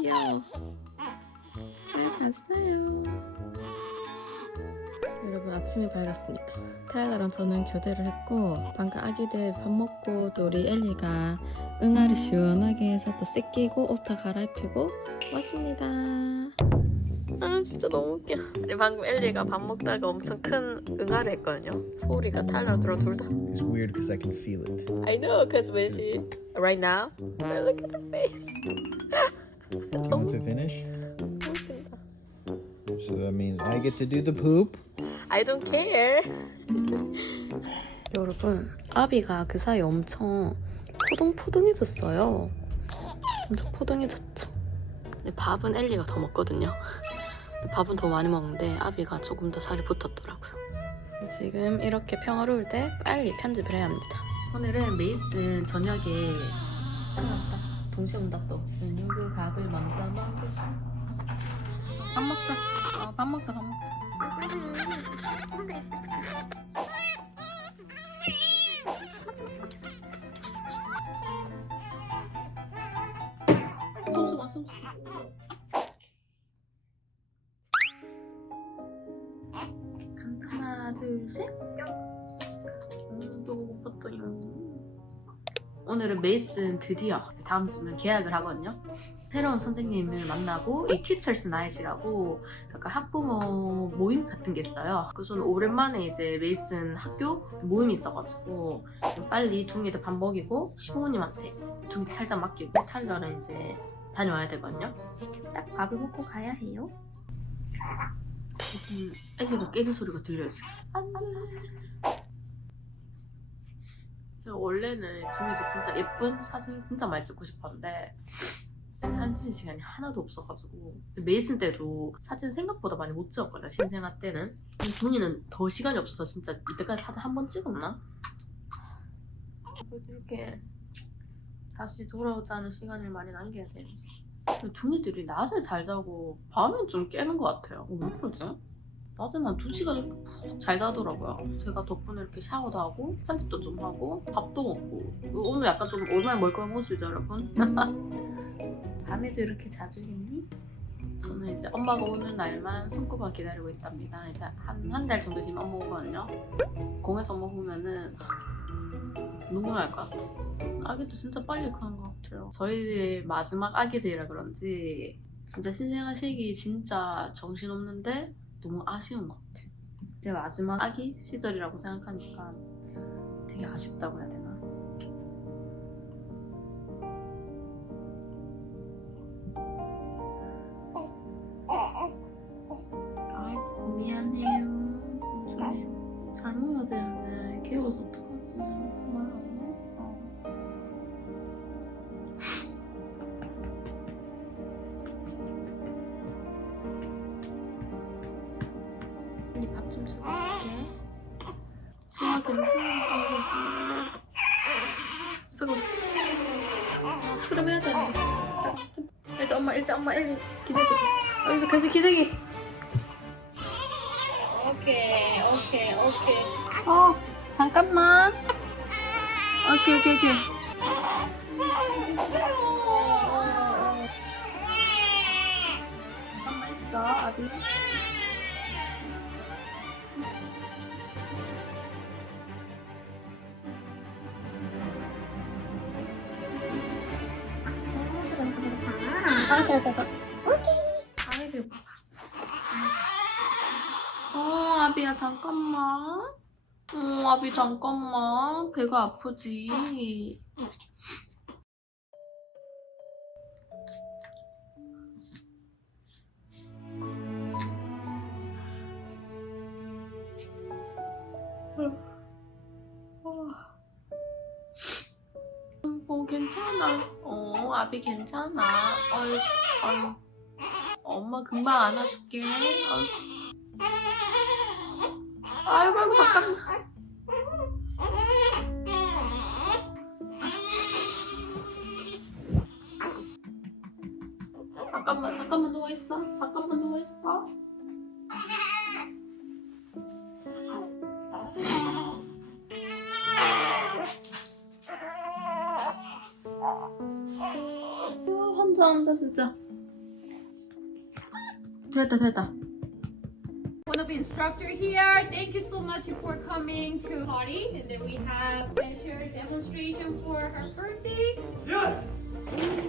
귀여워. 잘 잤어요. 여러분 아침이 밝았습니다. 타일러랑 저는 교대를 했고 방금 아기들 밥 먹고 또 우리 엘리가 응아를 시원하게 해서 또 씻기고 옷 다 갈아입히고 왔습니다. 아 진짜 너무 웃겨. 아니 방금 엘리가 밥 먹다가 엄청 큰 응아를 했거든요. 소리가 타일러 들어 둘 다. It's weird because I can feel it. I know, cause when she right now, look at her face. Want to finish? So that means I get to do the poop. I don't care. 여러분, 아비가 그 사이 엄청 포동포동해졌어요. 엄청 포동해졌죠. 근데 밥은 엘리가 더 먹거든요. 밥은 더 많이 먹는데 아비가 조금 더 살이 붙었더라고요. 지금 이렇게 평화로울 때 빨리 편집을 해야 합니다. 오늘은 메이슨 저녁에 동시에 온다 또. 저녁에 밥을 먼저 먹고 밥 먹자. 어, 밥 먹자, 밥 먹자. 소수가 소수. 오늘은 메이슨 드디어 다음 주면 계약을 하거든요. 새로운 선생님을 만나고 이 티처스 나잇이라고 약간 학부모 모임 같은 게 있어요. 그래서 저는 오랜만에 이제 메이슨 학교 모임이 있어가지고 좀 빨리 둥이들 밥 먹이고 시부모님한테 둥이 살짝 맡기고 탈러는 이제 다녀와야 되거든요. 딱 밥을 먹고 가야 해요. 무슨 애기가 깨는 소리가 들려있어요. 제가 원래는 둥이도 진짜 예쁜 사진 진짜 많이 찍고 싶었는데 사진 찍을 시간이 하나도 없어가지고 메이슨 때도 사진 생각보다 많이 못 찍었거든요 신생아 때는 둥이는 더 시간이 없어서 진짜 이때까지 사진 한 번 찍었나? 이렇게 다시 돌아오자는 시간을 많이 남겨야 돼요 근데 둥이들이 낮에 잘 자고 밤엔 좀 깨는 것 같아요 어, 왜 그러지? 낮에는 한 2시간 이렇게 푹 잘 자더라고요 제가 덕분에 이렇게 샤워도 하고 편집도 좀 하고 밥도 먹고 오늘 약간 좀 오랜만에 멀쩡한 모습이죠 여러분? 밤에도 이렇게 자주 했니? 저는 이제 엄마가 오는 날만 손꼽아 기다리고 있답니다. 이제 한 한 달 정도 뒤면 엄마 오거든요. 공에서 보면은 눈물 날 것 같아. 아기도 진짜 빨리 크는 것 같아요. 저희 마지막 아기들이라 그런지 진짜 신생아 시기 진짜 정신없는데 너무 아쉬운 것 같아. 제 마지막 아기 시절이라고 생각하니까 되게 아쉽다고 해야 되나? 엄마 일단 엄마 엘리 기저귀. 여기서 가서 기저귀. 오케이, 오케이, 오케이. 어, 잠깐만. 오케이, 오케이, 오케이. 잠깐만 있어, 아비. 아이 배고파. 어, 아비야 잠깐만. 어, 아비 잠깐만. 배가 아프지. 어이. 엄마 금방 안아줄게. 어이. 아이고, 아이고, 잠깐만. 잠깐만, 잠깐만 누워있어. 잠깐만 누워있어. 진짜. 됐다 됐다. one of the instructor here. Thank you so much for coming to party. And then we have Asher demonstration for her birthday. 우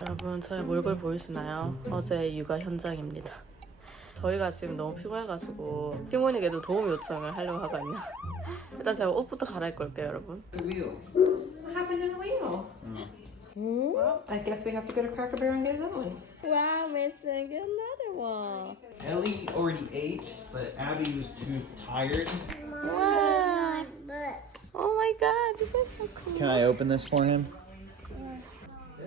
여러분 저의 몰골 보이시나요? 어제 육아 현장입니다. 저희가 지금 너무 피곤해가지고 좀 도움 요청을 하려고 하거든요. 일단 제가 옷부터 갈아입고 올게요 여러분. The wheel. What happened to the wheel? Well, I guess we have to go to Cracker Barrel and get another one. Wow, get another one. Ellie already ate, but Abby was too tired. Wow. Oh my god, this is so cool. Can I open this for him?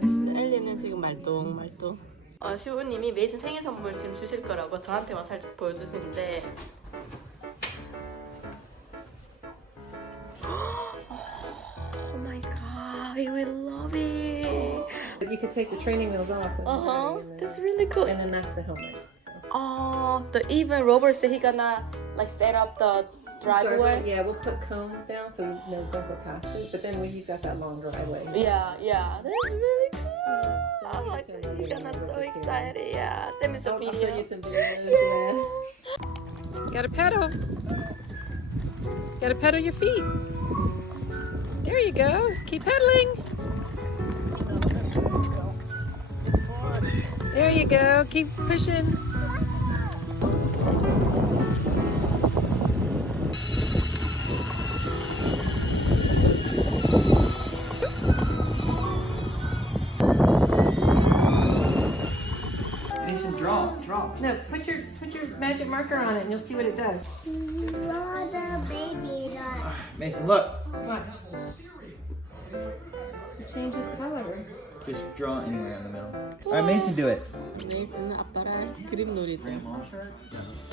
엘리는 지금 말똥 말똥. 어, 시부님이 메이슨 생일 선물 지금 주실 거라고 저한테만 살짝 보여주시는데. Oh my god, he will love it. You could take the training wheels off. and Uh huh. then- That's really cool. And then that's the helmet. So. Oh, the even Robert said he gonna like set up the driveway. Yeah, we'll put cones down so no don't go past it. But then when you've got that long driveway. Yeah, yeah, that's really cool. So Oh we my can god, he's gonna so excited. Yeah, send me some I'll, I'll show you some videos. Yeah. You gotta pedal. You gotta pedal your feet. There you go. Keep pedaling. There you go. Keep pushing. Marker on it and you'll see what it does. Mason, look. Watch. It changes color. Just draw anywhere in the middle. All right, Mason, do it. 메이슨은 아빠랑 그림 놀이죠. Grandma?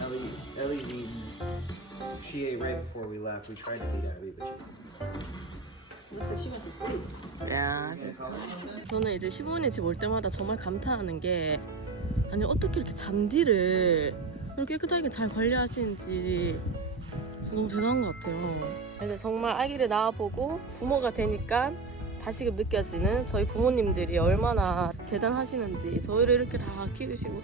Ellie, Ellie's eating. She ate right before we left. We tried to feed Abby, but she. Looks like she wants to sleep. 야, 진짜. 저는 이제 시부모님 집 올 때마다 정말 감탄하는 게 아니 어떻게 이렇게 잔디를 깨끗하게 잘 관리하시는지 진짜 너무 대단한 것 같아요. 이제 정말 아기를 낳아보고 부모가 되니까 다시금 느껴지는 저희 부모님들이 얼마나 대단하시는지 저희를 이렇게 다 키우시고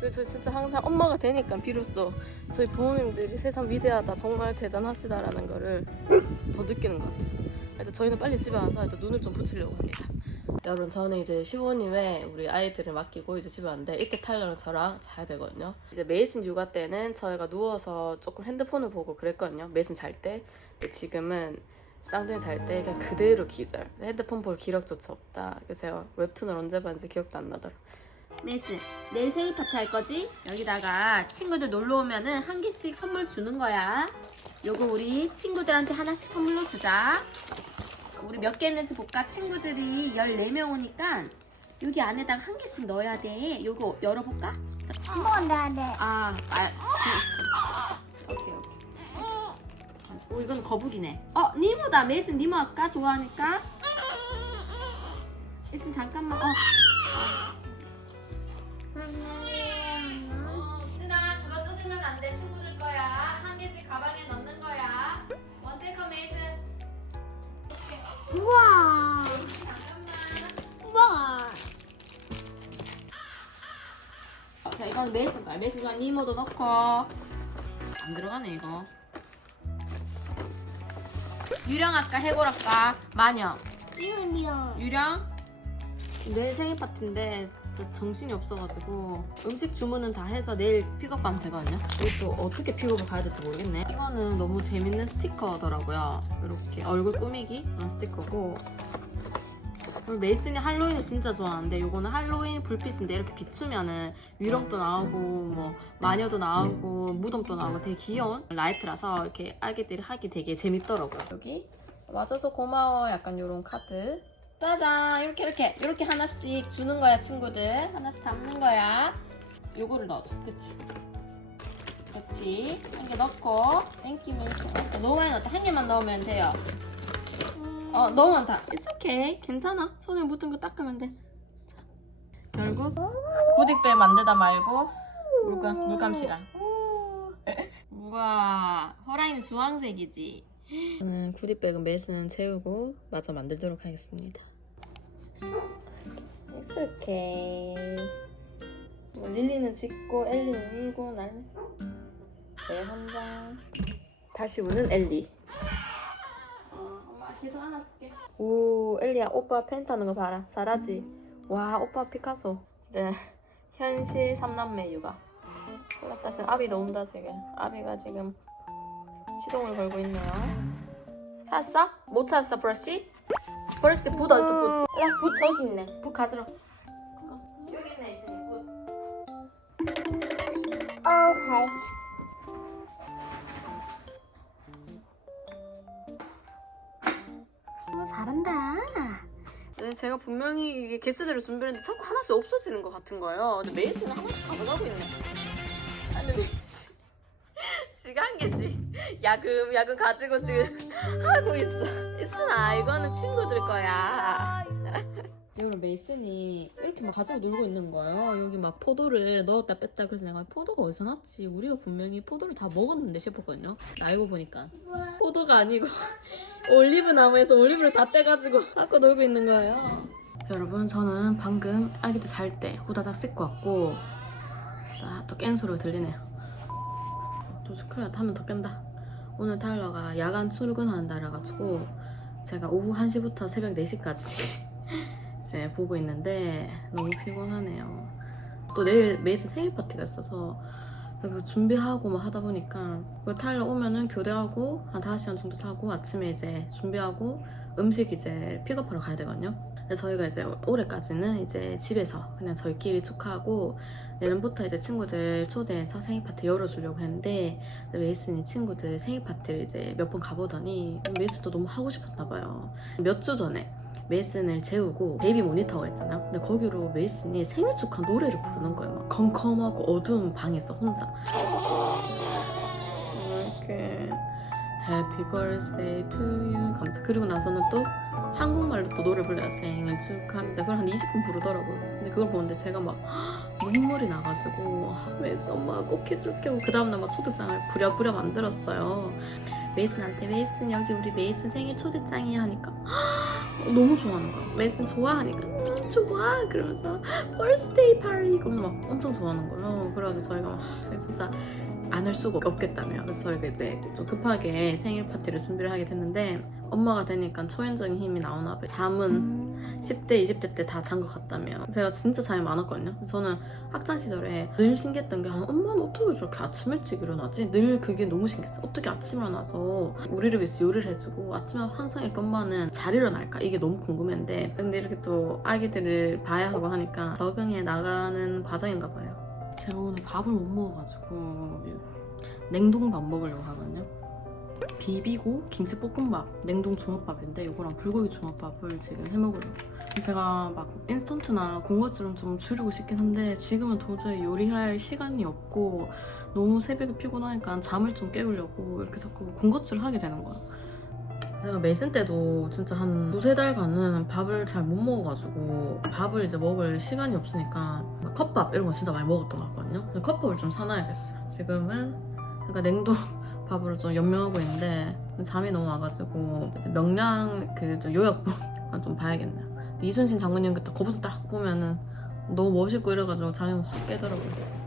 그래서 저 진짜 항상 엄마가 되니까 비로소 저희 부모님들이 세상 위대하다 정말 대단하시다라는 거를 더 느끼는 것 같아요. 일단 저희는 빨리 집에 와서 이제 눈을 좀 붙이려고 합니다. 여러분 저는 이제 시부모님의 우리 아이들을 맡기고 이제 집에 왔는데 이때 타일러는 저랑 자야 되거든요. 이제 메이슨 육아 때는 저희가 누워서 조금 핸드폰을 보고 그랬거든요. 메이슨 잘 때. 지금은 쌍둥이 잘 때 그냥 그대로 기절. 핸드폰 볼 기력조차 없다. 그래서 제가 웹툰을 언제 봤는지 기억도 안 나더라. 메이슨, 내일 생일 파티 할 거지? 여기다가 친구들 놀러 오면은 한 개씩 선물 주는 거야. 요거 우리 친구들한테 하나씩 선물로 주자. 우리 몇 개 있는지 볼까? 친구들이 14명 오니까 여기 안에다가 한 개씩 넣어야 돼. 요거 열어볼까? 아, 아, 그, 오케이, 오케이. 오, 이건 거북이네. 어, 니모다. 메이슨 니모 아까 좋아하니까. 있으면 잠깐만. 어. 어, 쓰나 그거 뜯으면 안 돼. 친구들 거야. 한 개씩 가방에 넣는 거야. 원 세컨 메이슨. 우와. 우와. 자, 이건 메이슨 거야. 메이슨 거야. 니모도 넣고. 안 들어가네 이거. 유령 할까 해골 할까? 마녀. 이은이요. 유령. 내일 생일 파티인데 진짜 정신이 없어가지고 음식 주문은 다 해서 내일 픽업 가면 되거든요. 이것도 어떻게 픽업을 가야 될지 모르겠네. 이거는 너무 재밌는 스티커더라고요. 이렇게 얼굴 꾸미기 그런 스티커고. 메이슨이 할로윈을 진짜 좋아하는데 이거는 할로윈 불빛인데 이렇게 비추면은 유령도 나오고 뭐 마녀도 나오고 무덤도 나오고 되게 귀여운 라이트라서 이렇게 아기들이 하기 되게 재밌더라고요. 여기 와줘서 고마워 약간 이런 카드 짜잔. 이렇게 이렇게. 이렇게 하나씩 주는 거야 친구들. 하나씩 담는 거야. 요거를 넣어줘. 그치? 그치? 한 개 넣고 밀크 어, 너무 많이 넣었다. 한 개만 넣으면 돼요. 어 너무 많다. It's okay. 괜찮아. 손에 묻은 거 닦으면 돼. 자, 결국 고딕배 만들다 말고 물감, 물감 시간. 우와. 호랑이는 주황색이지 저는 구디백은 매수는 채우고 마저 만들도록 하겠습니다. It's okay. 뭐 릴리는 짓고 엘리는 울고 나는 내 혼자 다시 우는 엘리. 어, 엄마 계속 안아줄게. 오 엘리야 오빠 펜 타는 거 봐라 잘하지. 와 오빠 피카소. 진짜 현실 삼남매 육아. 몰랐다 지금 아비 나온다 지금. 아비가 지금 시동을 걸고 있네요. 찾았어? 못 찾았어, 브러쉬? 브러쉬 붓 어딨어, 붓? 야, 붓 저기 있네. 붓 가지러. 여기 있네, 있으니 붓. 오케이. 어, 잘한다. 네, 제가 분명히 이게 개수대로 준비를 했는데 자꾸 하나씩 없어지는 것 같은 거예요. 근데 메이스는 하나씩 가져가고 있네. 아니, 메이스. 지가 한 개씩 야금 야금 가지고 지금 하고 있어. 있으나 이거는 친구들 거야. 이거를 메이슨이 이렇게 막 가지고 놀고 있는 거예요. 여기 막 포도를 넣었다 뺐다 그래서 내가 포도가 어디서 났지? 우리가 분명히 포도를 다 먹었는데 싶었거든요. 알고 보니까 포도가 아니고 올리브 나무에서 올리브를 다 떼가지고 갖고 놀고 있는 거예요. 여러분 저는 방금 아기들 잘때 후다닥 씻고 왔고 아, 또깬 소리가 들리네요. 또 났다 하면 더 깬다. 오늘 타일러가 야간 출근한다라 가지고 제가 오후 1시부터 새벽 4시까지 이제 보고 있는데 너무 피곤하네요. 또 내일 메이슨 생일 파티가 있어서 그 준비하고 뭐 하다 보니까 그 타일러 오면은 교대하고 한 5시간 정도 자고 아침에 이제 준비하고 음식 이제 픽업하러 가야 되거든요. 근데 저희가 이제 올해까지는 이제 집에서 그냥 저희끼리 축하하고 내년부터 이제 친구들 초대해서 생일 파티 열어주려고 했는데 메이슨이 친구들 생일 파티를 이제 몇 번 가보더니 메이슨도 너무 하고 싶었나 봐요. 몇 주 전에 메이슨을 재우고 베이비 모니터가 있잖아요. 근데 거기로 메이슨이 생일 축하 노래를 부르는 거예요. 막 컴컴하고 어두운 방에서 혼자. 이렇게 Happy Birthday to you 감사. 그리고 나서는 또 한국말로 또 노래 불러요. 생일 축하합니다. 그걸 한 20분 부르더라고요. 근데 그걸 보는데 제가 막 눈물이 나가지고 아, 메이슨 엄마가 꼭 해줄게 하고 그 다음날 막 초대장을 부랴부랴 만들었어요. 메이슨한테 메이슨 여기 우리 메이슨 생일 초대장이야 하니까 너무 좋아하는 거야. 메이슨 좋아하니까 음, 좋아 그러면서 birthday party 그러면 막 엄청 좋아하는 거예요. 그래가지고 저희가 막 아, 진짜 안 할 수가 없겠다며 그래서 저희가 이제 좀 급하게 생일 파티를 준비를 하게 됐는데 엄마가 되니까 초현적인 힘이 나오나 봐요. 잠은 10대, 20대 때 다 잔 것 같다며. 제가 진짜 잠이 많았거든요. 저는 학창 시절에 늘 신기했던 게 아, 엄마는 어떻게 저렇게 아침 일찍 일어나지? 늘 그게 너무 신기했어. 어떻게 아침에 일어나서 우리를 위해서 요리를 해주고 아침에 항상 이렇게 엄마는 잘 일어날까? 이게 너무 궁금했는데 근데 이렇게 또 아기들을 봐야 하고 하니까 적응해 나가는 과정인가 봐요. 제가 오늘 밥을 못 먹어가지고 냉동밥 먹으려고 하거든요. 비비고 김치볶음밥, 냉동 주먹밥인데 이거랑 불고기 주먹밥을 지금 해먹으려고. 제가 막 인스턴트나 군것질은 좀 줄이고 싶긴 한데 지금은 도저히 요리할 시간이 없고 너무 새벽에 피곤하니까 잠을 좀 깨우려고 이렇게 자꾸 군것질을 하게 되는 거야. 제가 메슨 때도 진짜 한 두세 달간은 밥을 잘 못 먹어가지고 밥을 이제 먹을 시간이 없으니까 막 컵밥 이런 거 진짜 많이 먹었던 것 같거든요. 컵밥을 좀 사놔야겠어요. 지금은 약간 냉동 밥으로 좀 연명하고 있는데 잠이 너무 와가지고 이제 명량 그저 요약본 좀 봐야겠네요. 이순신 장군님 그때 거기서 딱 보면은 너무 멋있고 이래가지고 잠이 확 깨더라고요.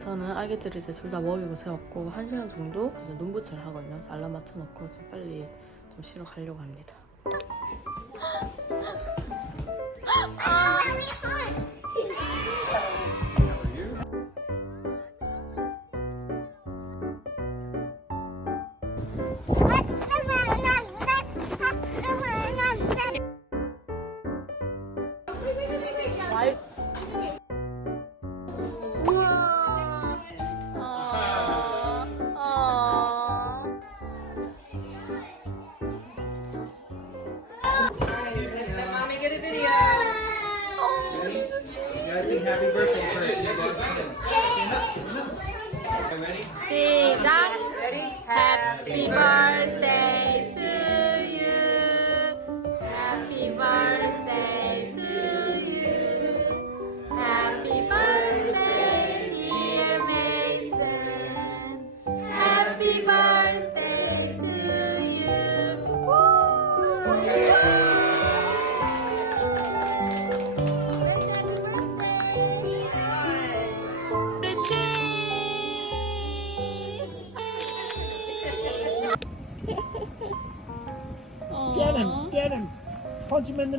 저는 아기들을 이제 둘 다 먹이고 세웠고 한 시간 정도 이제 눈붙이를 하거든요. 그래서 알람 맞춰놓고 이제 빨리 좀 쉬러 가려고 합니다. You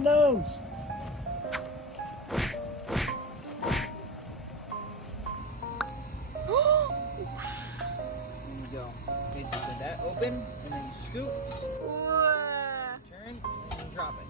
nose! There you go. Basically, that open, and then you scoop, turn, and drop it.